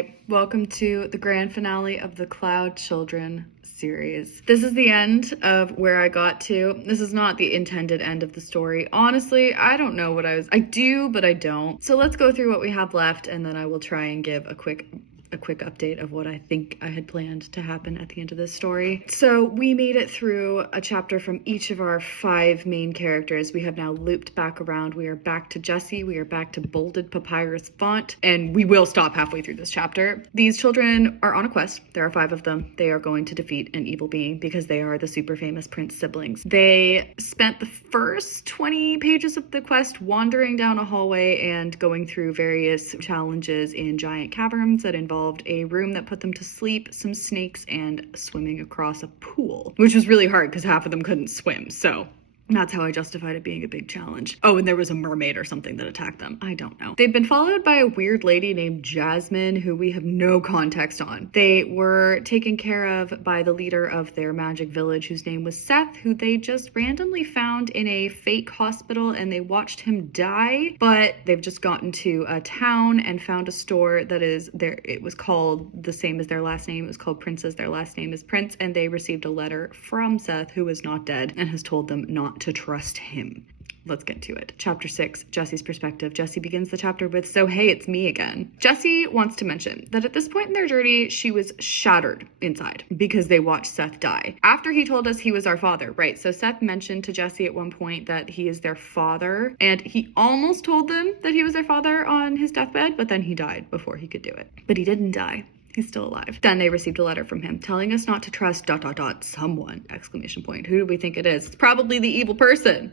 right, welcome to the grand finale of the Cloudchildren series. This is the end of where I got to. This is not the intended end of the story. Honestly, I don't know what I do, but I don't. So let's go through what we have left, and then I will try and give a quick update of what I think I had planned to happen at the end of this story. So we made it through a chapter from each of our 5 main characters. We have now looped back around. We are back to Jessie. We are back to bolded papyrus font, and we will stop halfway through this chapter. These children are on a quest. There are 5 of them. They are going to defeat an evil being because they are the super famous prince siblings. They spent the first 20 pages of the quest wandering down a hallway and going through various challenges in giant caverns that involved a room that put them to sleep, some snakes, and swimming across a pool, which was really hard because half of them couldn't swim. So that's how I justified it being a big challenge. Oh, and there was a mermaid or something that attacked them. I don't know. They've been followed by a weird lady named Jasmine, who we have no context on. They were taken care of by the leader of their magic village, whose name was Seth, who they just randomly found in a fake hospital, and they watched him die. But they've just gotten to a town and found a store that is there. It was called the same as their last name. It was called Prince's. Their last name is Prince, and they received a letter from Seth, who is not dead, and has told them not to trust him. Let's get to it. Chapter 6, Jessie's perspective. Jessie begins the chapter with, "So hey, it's me again." Jessie wants to mention that at this point in their journey, she was shattered inside because they watched Seth die. After he told us he was our father, right? So Seth mentioned to Jessie at one point that he is their father, and he almost told them that he was their father on his deathbed, but then he died before he could do it. But he didn't die. He's still alive. Then they received a letter from him telling us not to trust ... someone, exclamation point. Who do we think it is? It's probably the evil person,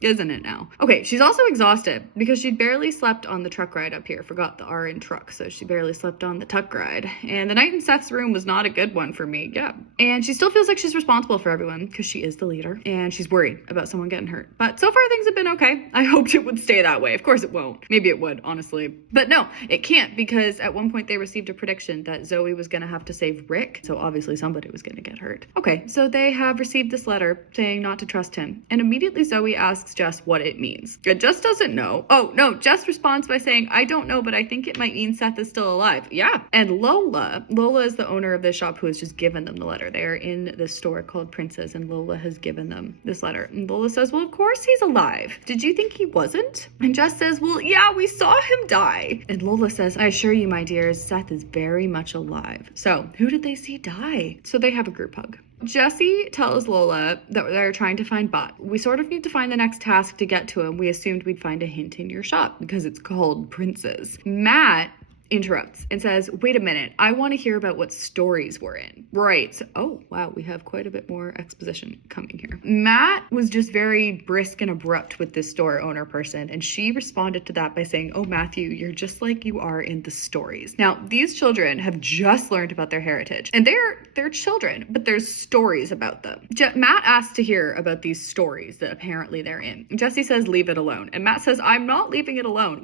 isn't it now? Okay, she's also exhausted because she'd barely slept on the truck ride up here. Forgot the R in truck, so she barely slept on the tuck ride. And the night in Seth's room was not a good one for me, yeah. And she still feels like she's responsible for everyone because she is the leader, and she's worried about someone getting hurt. But so far things have been okay. I hoped it would stay that way. Of course it won't. Maybe it would, honestly. But no, it can't, because at one point they received a prediction that Zoe was gonna have to save Rick, so obviously somebody was gonna get hurt. Okay, so they have received this letter saying not to trust him, and immediately Zoe asks Jess what it means. Jess doesn't know. Oh, no, Jess responds by saying, "I don't know, but I think it might mean Seth is still alive." Yeah. And Lola is the owner of this shop who has just given them the letter. They are in this store called Prince's, and Lola has given them this letter. And Lola says, "Well, of course he's alive. Did you think he wasn't?" And Jess says, "Well, yeah, we saw him die." And Lola says, "I assure you, my dears, Seth is very much alive." So who did they see die? So they have a group hug. Jessie tells Lola that they're trying to find Bot. "We sort of need to find the next task to get to him. We assumed we'd find a hint in your shop because it's called Prince's." Matt interrupts and says, "Wait a minute, I want to hear about what stories we're in." Right. So, oh, wow, we have quite a bit more exposition coming here. Matt was just very brisk and abrupt with this store owner person, and she responded to that by saying, "Oh, Matthew, you're just like you are in the stories." Now, these children have just learned about their heritage, and they're children, but there's stories about them. Matt asked to hear about these stories that apparently they're in. Jessie says, "Leave it alone." And Matt says, "I'm not leaving it alone,"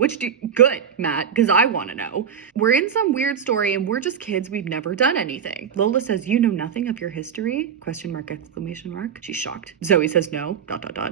good, Matt, because I want to know. "We're in some weird story and we're just kids. We've never done anything." Lola says, "You know nothing of your history?" ? Exclamation mark. She's shocked. Zoe says, "No, ...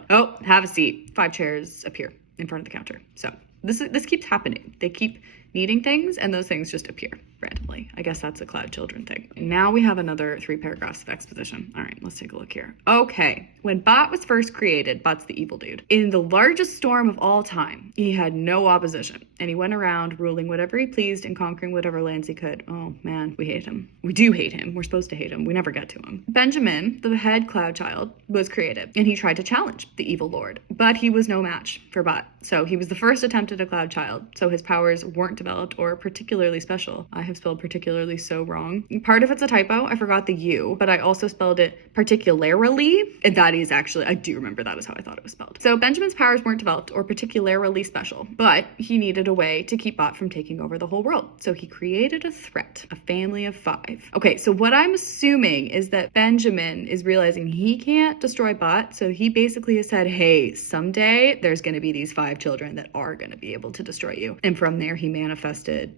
Oh, have a seat." 5 chairs appear in front of the counter. So this keeps happening. They keep needing things, and those things just appear randomly. I guess that's a Cloudchildren thing. Now we have another 3 paragraphs of exposition. All right, let's take a look here. Okay, when Bot was first created, Bot's the evil dude, in the largest storm of all time, he had no opposition, and he went around ruling whatever he pleased and conquering whatever lands he could. Oh man, we hate him. We do hate him. We're supposed to hate him. We never get to him. Benjamin, the head cloud child, was created, and he tried to challenge the evil lord, but he was no match for Bot. So he was the first attempt at a cloud child, so his powers weren't developed or particularly special. I have spelled particularly so wrong. Part of it's a typo. I forgot the U, but I also spelled it particularly, and that is actually, I do remember that is how I thought it was spelled. So Benjamin's powers weren't developed or particularly special, but he needed a way to keep Bot from taking over the whole world. So he created a threat, a family of 5. Okay, so what I'm assuming is that Benjamin is realizing he can't destroy Bot, so he basically has said, "Hey, someday there's going to be these 5 children that are going to be able to destroy you." And from there, he manifested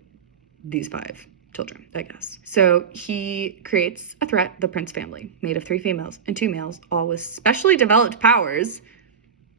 these 5 children, I guess. So he creates a threat, the Prince family, made of 3 females and 2 males, all with specially developed powers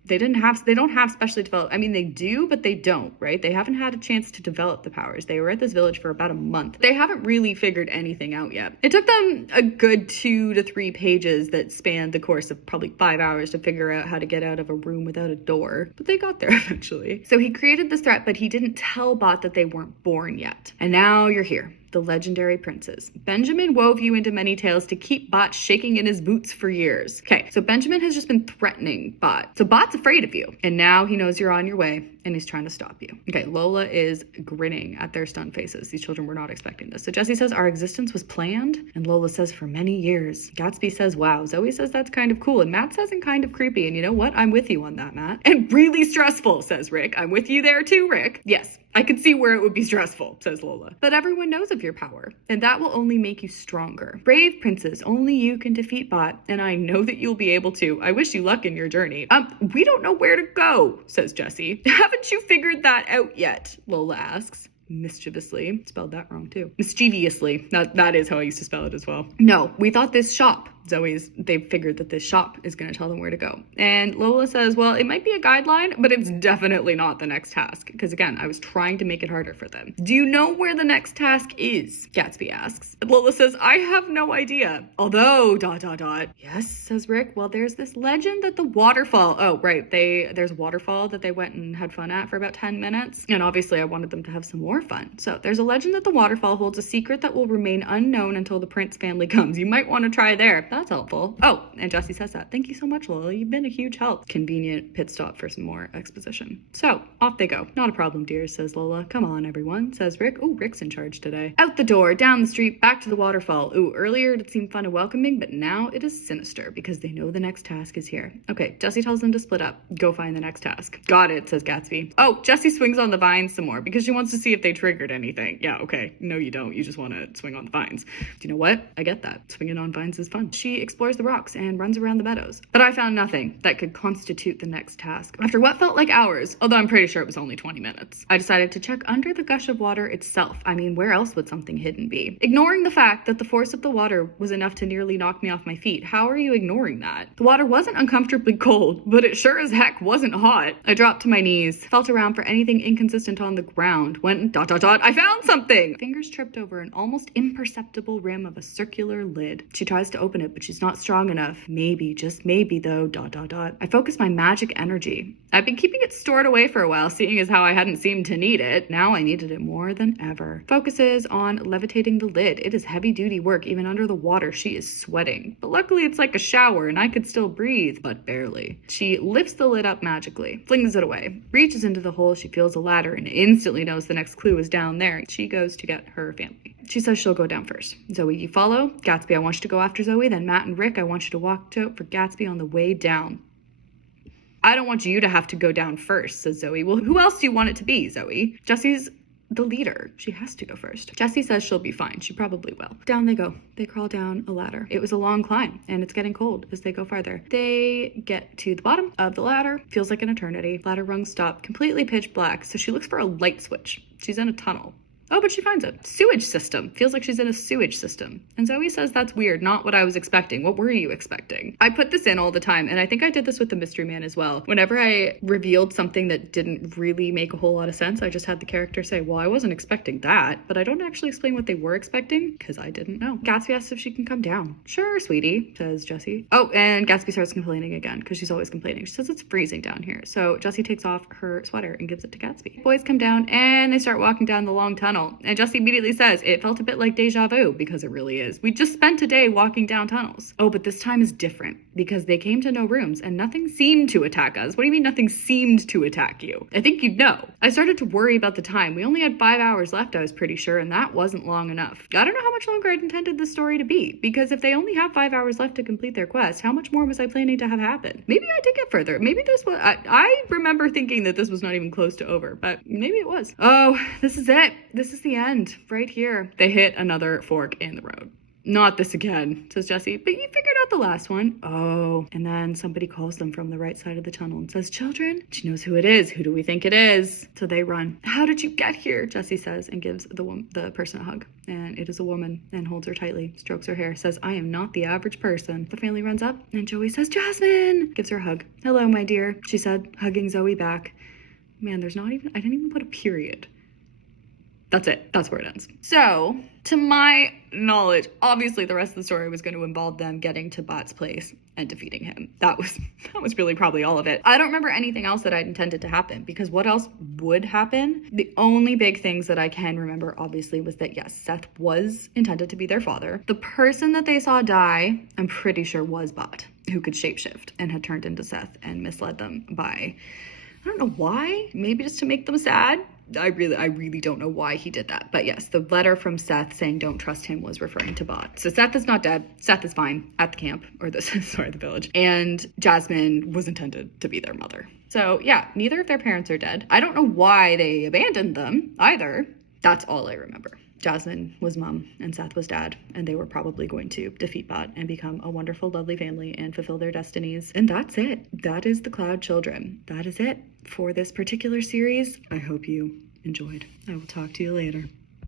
They don't have specially developed, I mean, they do, but they don't, right? They haven't had a chance to develop the powers. They were at this village for about a month. They haven't really figured anything out yet. It took them a good 2 to 3 pages that spanned the course of probably 5 hours to figure out how to get out of a room without a door, but they got there eventually. So he created this threat, but he didn't tell Bot that they weren't born yet. And now you're here. The legendary princes. Benjamin wove you into many tales to keep Bot shaking in his boots for years. Okay, so Benjamin has just been threatening Bot. So Bot's afraid of you, and now he knows you're on your way, and he's trying to stop you. Okay, Lola is grinning at their stunned faces. These children were not expecting this. So Jesse says, our existence was planned, and Lola says, for many years. Gatsby says, wow. Zoe says, that's kind of cool, and Matt says, and kind of creepy, and you know what? I'm with you on that, Matt. And really stressful, says Rick. I'm with you there too, Rick. Yes, I could see where it would be stressful, says Lola. But everyone knows of your power, and that will only make you stronger. Brave princes, only you can defeat Bot, and I know that you'll be able to. I wish you luck in your journey. We don't know where to go, says Jesse. Haven't you figured that out yet? Lola asks. Mischievously. Spelled that wrong too. Mischievously. That is how I used to spell it as well. No, we thought this shop. They figured that this shop is going to tell them where to go. And Lola says, well, it might be a guideline, but it's definitely not the next task. Because again, I was trying to make it harder for them. Do you know where the next task is? Gatsby asks. And Lola says, I have no idea. Although, ... Yes, says Rick. Well, there's this legend that the waterfall. Oh, right. There's a waterfall that they went and had fun at for about 10 minutes. And obviously I wanted them to have some more fun. So there's a legend that the waterfall holds a secret that will remain unknown until the prince family comes. You might want to try there. That's helpful. Oh, and Jesse says that. Thank you so much, Lola. You've been a huge help. Convenient pit stop for some more exposition. So, off they go. Not a problem, dear, says Lola. Come on, everyone, says Rick. Ooh, Rick's in charge today. Out the door, down the street, back to the waterfall. Ooh, earlier it seemed fun and welcoming, but now it is sinister because they know the next task is here. Okay, Jesse tells them to split up. Go find the next task. Got it, says Gatsby. Oh, Jesse swings on the vines some more because she wants to see if they triggered anything. Yeah, okay. No, you don't. You just want to swing on the vines. Do you know what? I get that. Swinging on vines is fun. She explores the rocks and runs around the meadows. But I found nothing that could constitute the next task. After what felt like hours, although I'm pretty sure it was only 20 minutes, I decided to check under the gush of water itself. I mean, where else would something hidden be? Ignoring the fact that the force of the water was enough to nearly knock me off my feet. How are you ignoring that? The water wasn't uncomfortably cold, but it sure as heck wasn't hot. I dropped to my knees, felt around for anything inconsistent on the ground, when ... I found something! Fingers tripped over an almost imperceptible rim of a circular lid. She tries to open it, but she's not strong enough. Maybe, just maybe though, ... I focus my magic energy. I've been keeping it stored away for a while, seeing as how I hadn't seemed to need it. Now I needed it more than ever. Focuses on levitating the lid. It is heavy duty work, even under the water. She is sweating. But luckily it's like a shower and I could still breathe, but barely. She lifts the lid up magically, flings it away, reaches into the hole. She feels a ladder and instantly knows the next clue is down there. She goes to get her family. She says she'll go down first. Zoe, you follow? Gatsby, I want you to go after Zoe. Then Matt and Rick, I want you to watch out for Gatsby on the way down. I don't want you to have to go down first, says Zoe. Well, who else do you want it to be, Zoe? Jesse's the leader. She has to go first. Jesse says she'll be fine. She probably will. Down they go. They crawl down a ladder. It was a long climb, and it's getting cold as they go farther. They get to the bottom of the ladder. Feels like an eternity. Ladder rungs stop, completely pitch black, so she looks for a light switch. She's in a tunnel. Oh, but she finds it. Sewage system. Feels like she's in a sewage system. And Zoe says that's weird, not what I was expecting. What were you expecting? I put this in all the time, and I think I did this with the Mystery Man as well. Whenever I revealed something that didn't really make a whole lot of sense, I just had the character say, well, I wasn't expecting that, but I don't actually explain what they were expecting, because I didn't know. Gatsby asks if she can come down. Sure, sweetie, says Jesse. Oh, and Gatsby starts complaining again, because she's always complaining. She says it's freezing down here. So Jesse takes off her sweater and gives it to Gatsby. Boys come down, and they start walking down the long tunnel. And Jesse immediately says, it felt a bit like deja vu, because it really is. We just spent a day walking down tunnels. Oh, but this time is different, because they came to no rooms, and nothing seemed to attack us. What do you mean nothing seemed to attack you? I think you'd know. I started to worry about the time. We only had 5 hours left, I was pretty sure, and that wasn't long enough. I don't know how much longer I'd intended this story to be, because if they only have 5 hours left to complete their quest, how much more was I planning to have happen? Maybe I did get further. Maybe this was... I remember thinking that this was not even close to over, but maybe it was. Oh, this is it. This is the end. Right here. They hit another fork in the road. Not this again, says Jesse. But you figured out the last one. Oh, and then somebody calls them from the right side of the tunnel and says, children. She knows who it is. Who do we think it is? So they run. How did you get here? Jesse says, and gives the person a hug. And it is a woman, and holds her tightly, strokes her hair, says, I am not the average person. The family runs up, and Joey says, Jasmine! Gives her a hug. Hello, my dear, she said, hugging Zoe back. Man, I didn't even put a period. That's it. That's where it ends. So, to my knowledge, obviously the rest of the story was going to involve them getting to Bot's place and defeating him. That was really probably all of it. I don't remember anything else that I'd intended to happen, because what else would happen? The only big things that I can remember, obviously, was that yes, Seth was intended to be their father. The person that they saw die, I'm pretty sure was Bot, who could shapeshift and had turned into Seth and misled them by, I don't know why, maybe just to make them sad. I really don't know why he did that. But yes, the letter from Seth saying don't trust him was referring to Bot. So Seth is not dead. Seth is fine at the camp, or the village. And Jasmine was intended to be their mother. So yeah, neither of their parents are dead. I don't know why they abandoned them either. That's all I remember. Jasmine was mom and Seth was dad, and they were probably going to defeat Bot and become a wonderful, lovely family and fulfill their destinies. And that's it. That is the Cloud Children. That is it for this particular series. I hope you enjoyed. I will talk to you later.